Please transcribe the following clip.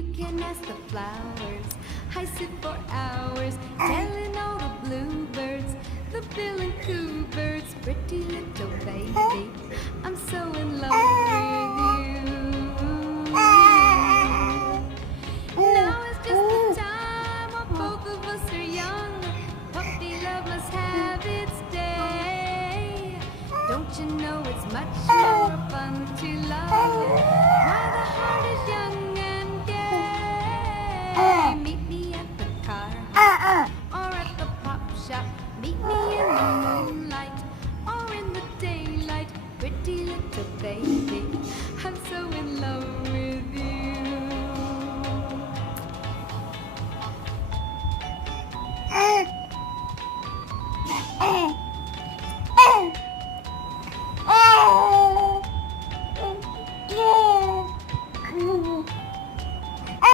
You can ask the flowers. I sit for hours telling all the bluebirds, the bill and coo birds, pretty little baby. I'm so in love with